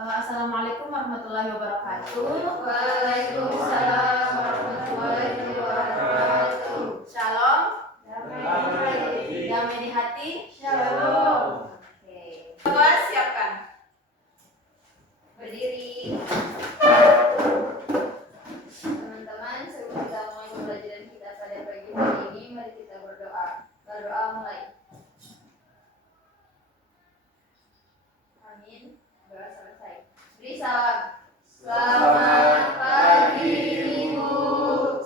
Assalamualaikum warahmatullahi wabarakatuh. Waalaikumsalam warahmatullahi wabarakatuh. Shalom. Damai. Damai di hati. Shalom. Oke. Coba siapkan. Berdiri. Teman-teman, sebelum kita mulai pembelajaran kita pada pagi hari ini, mari kita berdoa. Berdoa mulai. Amin. Doa selesai. Beri salam. Selamat pagi, Ibu.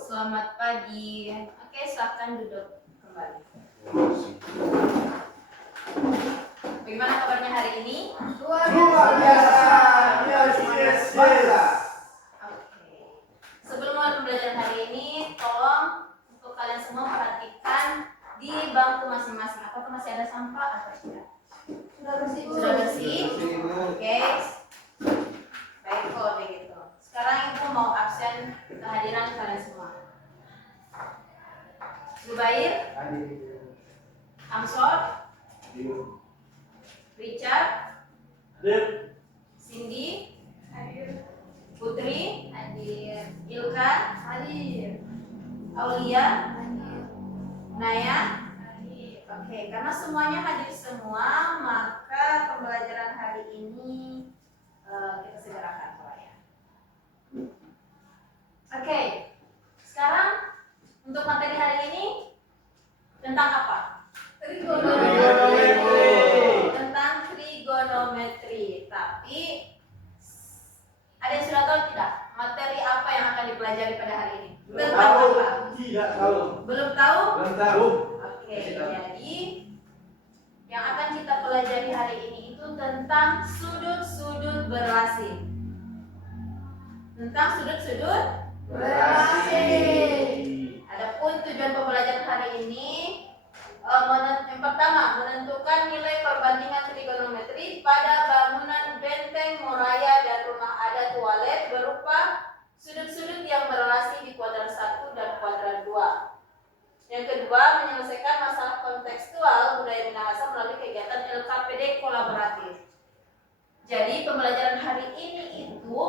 Selamat pagi. Oke, silakan duduk kembali. Bagaimana kabarnya hari ini? Luar biasa. Yes. Oke. Sebelum mulai pembelajaran hari ini, tolong untuk kalian semua perhatikan di bangku masing-masing. Apakah masih ada sampah atau tidak? Sudah bersih, Bu. Sudah bersih? Oke. Baik kalau begitu. Sekarang Ibu mau absen kehadiran kalian semua. Zubair, Amsor, Richard, Cindy, Putri, Hadir. Ilkan, Hadir. Aulia, Hadir. Naya. Hadir. Oke, karena semuanya hadir semua, maka pembelajaran hari ini kita segerakan ya. Oke, sekarang untuk materi hari ini tentang apa? Tentang trigonometri. Tapi ada yang sudah tahu tidak materi apa yang akan dipelajari pada hari ini? Tentang apa? Tidak tahu. Belum tahu? Belum tahu. Oke, jadi yang akan kita pelajari hari ini itu tentang sudut-sudut berlasi. Tentang sudut-sudut Berlasi. Adapun tujuan pembelajaran hari ini yang pertama menentukan nilai perbandingan trigonometri pada bangunan benteng Moraya dan rumah adat Walet berupa sudut-sudut yang berrelasi di kuadran 1 dan kuadran 2. Yang kedua, menyelesaikan masalah kontekstual budaya Minahasa melalui kegiatan LKPD kolaboratif. Jadi pembelajaran hari ini itu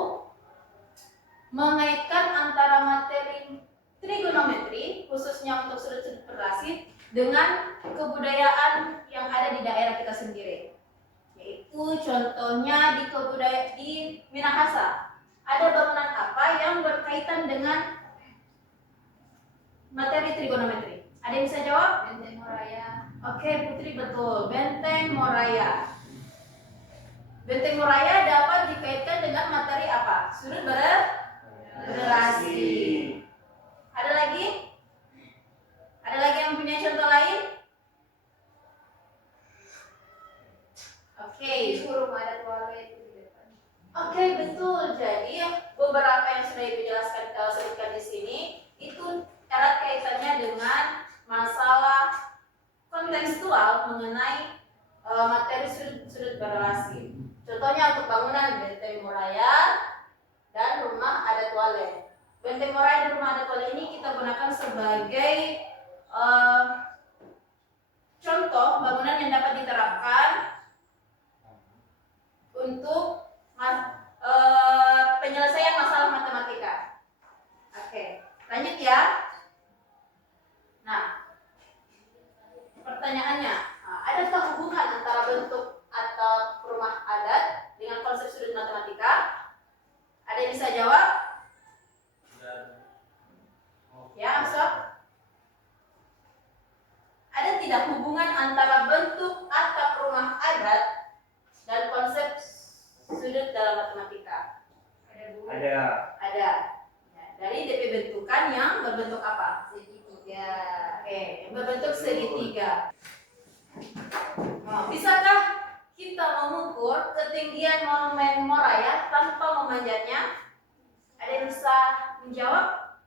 mengaitkan antara materi trigonometri khususnya untuk sudut-sudut berlasi dengan kebudayaan yang ada di daerah kita sendiri. Yaitu contohnya di Minahasa. Ada bangunan apa yang berkaitan dengan materi trigonometri? Ada yang bisa jawab? Benteng Moraya. Oke, Putri betul. Benteng Moraya. Benteng Moraya dapat dikaitkan dengan materi apa? Sudut berrelasi. Ada lagi? Ada lagi yang punya contoh lain? Oke. Ibu rumah adat Walet itu di depan. Oke, betul. Jadi beberapa yang sudah Ibu jelaskan sebutkan di sini itu erat kaitannya dengan masalah kontekstual mengenai materi sudut-sudut berrelasi. Contohnya untuk bangunan Benteng Moraya dan rumah adat Walet. Benteng Moraya dan rumah adat Walet ini kita gunakan sebagai contoh bangunan yang dapat diterapkan untuk penyelesaian masalah matematika. Oke, lanjut ya. Nah, pertanyaannya, adakah hubungan antara bentuk atap rumah adat dengan konsep sudut matematika? Ada yang bisa jawab? Ya, Amsor? Ada tidak hubungan antara bentuk atap rumah adat dan konsep sudut dalam matematika? Ada Bu. Ada. Ya, dari DP bentukan yang berbentuk apa? Segitiga. Oke, yang berbentuk segitiga. Nah, bisakah kita mengukur ketinggian monumen Moraya tanpa memanjatnya? Ada yang bisa menjawab?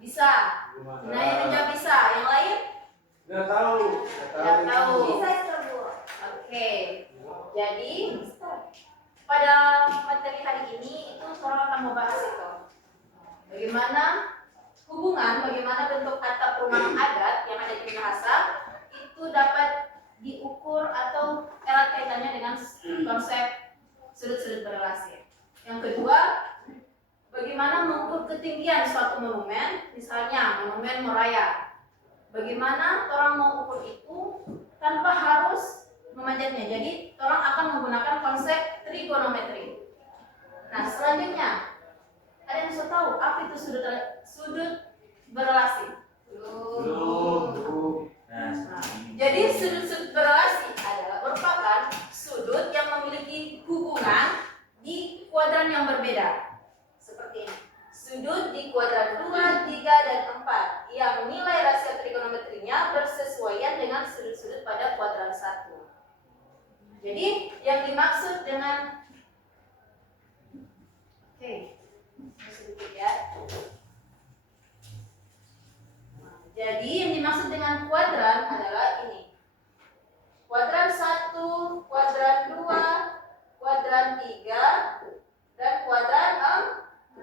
Bisa. Nah, yang menjawab bisa. Yang lain? Tidak tahu. Tidak tahu. Bisa itu Bu. Oke. Jadi pada materi hari ini itu orang akan membahas itu. Bagaimana bentuk atap rumah adat yang ada di Minahasa itu dapat diukur atau erat kaitannya dengan konsep sudut-sudut berrelasi. Yang kedua, bagaimana mengukur ketinggian suatu monumen, misalnya monumen Moraya. Bagaimana orang mau ukur itu tanpa harus memanjatnya. Jadi orang akan menggunakan konsep trigonometri. Nah, selanjutnya ada yang sudah tahu apa itu sudut berrelasi? Belum. Nah, jadi sudut-sudut berrelasi adalah merupakan sudut yang memiliki hubungan di kuadran yang berbeda. Seperti ini. Sudut di kuadran 2, 3, dan 4 yang nilai rasio trigonometrinya bersesuaian dengan sudut-sudut pada kuadran 1. Jadi yang dimaksud dengan sedikit ya. Jadi yang dimaksud dengan kuadran adalah ini. Kuadran 1, kuadran 2, kuadran 3, dan kuadran 4.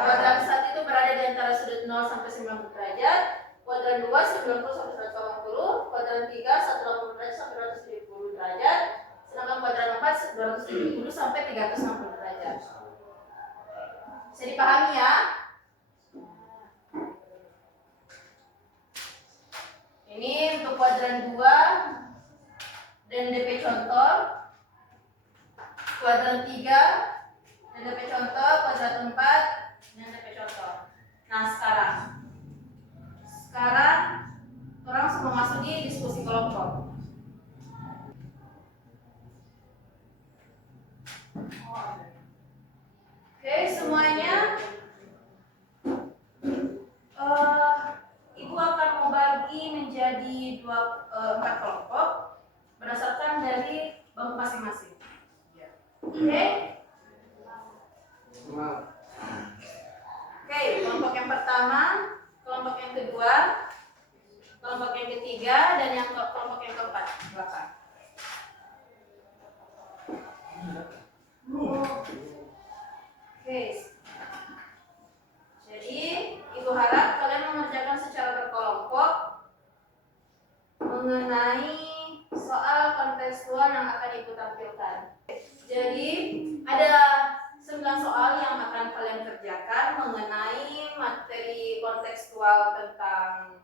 Kuadran 1 itu berada di antara sudut 0 sampai 90 derajat. Kuadran 2 90 sampai 180, kuadran 3 180 derajat sampai 270 derajat. Sedangkan kuadran 4 270 sampai 360 derajat. Bisa dipahami ya? Ini untuk kuadran 2 dan DP contoh. Kuadran 3 dan DP contoh, kuadran 4 dan DP contoh. Nah, sekarang orang semua masuk di diskusi kelompok. Oke, semuanya Ibu akan membagi menjadi 4 kelompok berdasarkan dari bangku masing-masing. Oke? Oke, kelompok yang pertama, kelompok yang kedua, kelompok yang ketiga, dan kelompok yang keempat. Silakan. Oke. Jadi, Ibu harap kalian mengerjakan secara berkelompok mengenai soal kontekstual yang akan Ibu tampilkan. Jadi, ada 9 soal yang akan kalian kerjakan mengenai materi kontekstual tentang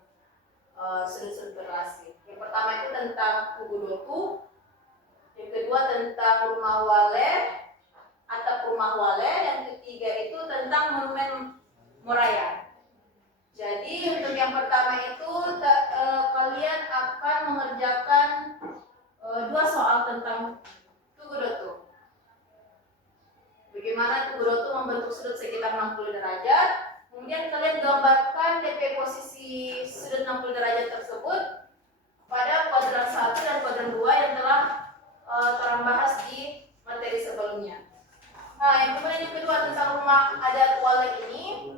sudut-sudut berrelasi. Yang pertama itu tentang Tugu Doku, yang kedua tentang rumah wale, atap rumah wale, yang ketiga itu tentang monumen Moraya. Jadi untuk yang pertama itu kalian akan mengerjakan 2 soal tentang Tugu Doku. Bagaimana Tugu Doku membentuk sudut sekitar 60 derajat. Kemudian kalian gambarkan DP posisi sudut 60 derajat tersebut pada kuadran 1 dan kuadran 2 yang telah kalian bahas di materi sebelumnya. Nah, yang kemudian yang kedua tentang rumah adat wale ini,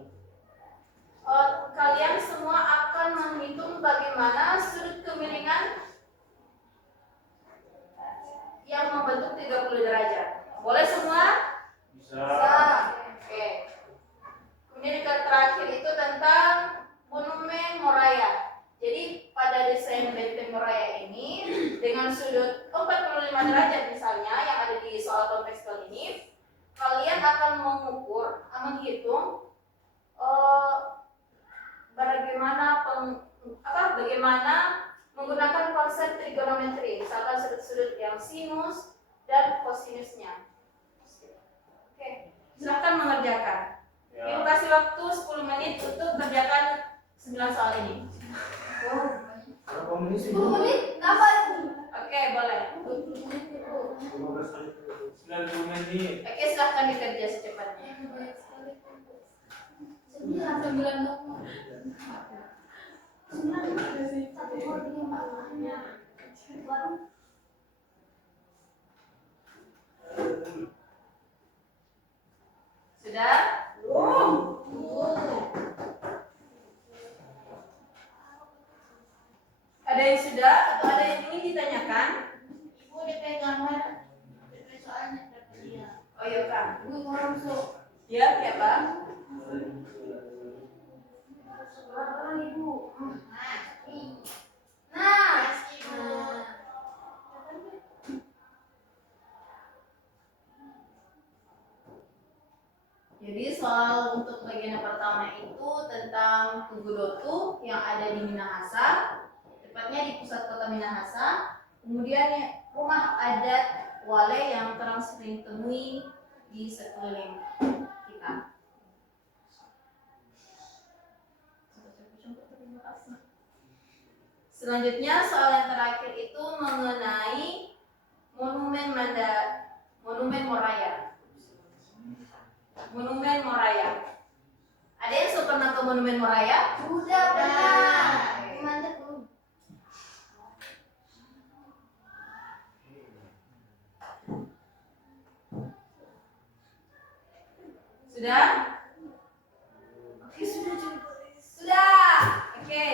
kalian semua akan menghitung bagaimana sudut kemiringan yang membentuk 30 derajat. Boleh semua? Bisa. Oke. Kemudian yang terakhir itu tentang monumen Moraya. Jadi pada desain benteng Moraya ini dengan sudut 45 derajat misalnya yang ada di soal kontekstual ini, kalian akan mengukur, menghitung bagaimana menggunakan konsep trigonometri, misalkan sudut-sudut yang sinus dan kosinusnya. Oke, silakan mengerjakan. Ibu kasih waktu 10 menit untuk kerjakan 9 soal ini. Berapa menit sih? 10 menit? Nambah. Oke, boleh. 15 menit. 90 menit. Oke, silahkan dikerja secepatnya. 9 nomor. Sudah? Ada yang sudah atau ada yang ingin ditanyakan? Ibu DP gambar DP soalnya dapat dia. Oh iya, Kak. Ibu orang sok. Ya, ya, Pak. Seberapa ibu? Nah, ibu. Jadi soal untuk bagian yang pertama itu tentang Tugudotu yang ada di Minahasa, tepatnya di pusat kota Minahasa. Kemudian rumah adat Wale yang terang sering temui di sekeliling kita. Selanjutnya soal yang terakhir itu mengenai Monumen Moraya. Monumen Moraya. Ada yang sudah pernah ke Monumen Moraya? Sudah pernah. Gimana tuh? Sudah? Oke, sudah cukup. Sudah. Oke.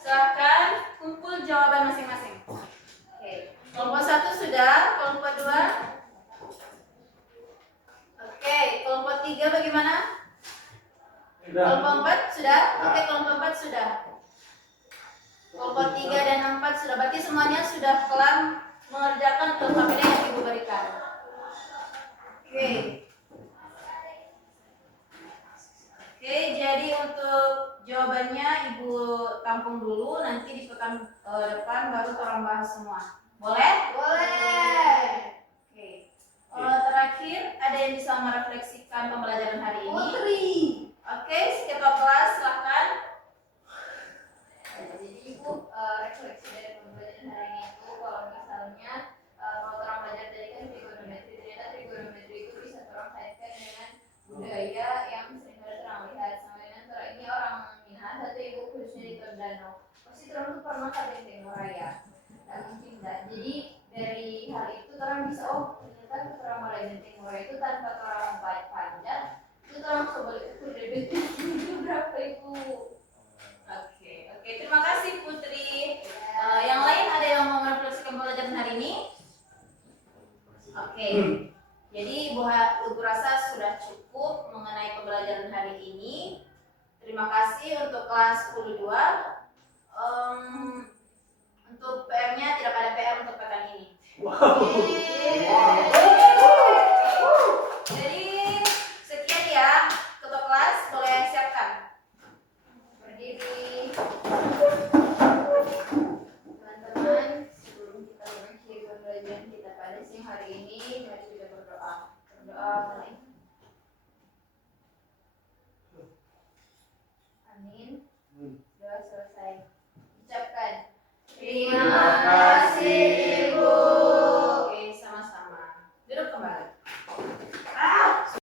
Silakan kumpul jawaban masing-masing. Oke. Kelompok 1 sudah, kelompok 2. Oke, kelompok 3 bagaimana? Kelompok 4 sudah? Oke, kelompok 4 sudah. Kelompok 3 dan 4 sudah. Berarti semuanya sudah kelar mengerjakan LKPD yang Ibu berikan. Oke. Oke, jadi untuk jawabannya Ibu tampung dulu, nanti di pekan depan baru orang bahas semua. Boleh? Boleh. Oke. Terakhir, ada yang bisa merefleksikan pembelajaran hari ini? Putri. Oke, ketua kelas silakan. Jadi Ibu refleksi dari pembelajaran hari ini itu kalau misalnya kalau orang belajar tadi kan trigonometri, ternyata trigonometri itu bisa terang kaitkan dengan budaya yang sering kali terang lihat sama dengan ini orang Minahasa atau Ibu khususnya di Tondano. Pasti terang tuh pernah ke Benteng Moraya. Dan mungkin enggak. Jadi dari hal itu terang bisa ternyata terang mulai Benteng Moraya itu tanpa terang panjat itu terang coba ukur dari Benteng itu berapa Ibu? Oke, terima kasih Putri. Yang lain ada yang mau merefleksikan pembelajaran hari ini? Oke. Jadi Ibu rasa sudah cukup mengenai pembelajaran hari ini. Terima kasih untuk kelas 10-2. Untuk PR-nya tidak ada PR untuk pekan ini. Jadi sekian ya, ketua kelas boleh siapkan. Berdiri. Teman-teman, sebelum kita mengakhiri pembelajaran kita pada siang hari ini, mari kita berdoa. Berdoa mulai. Amin. Doa selesai. Ucapkan. Terima kasih.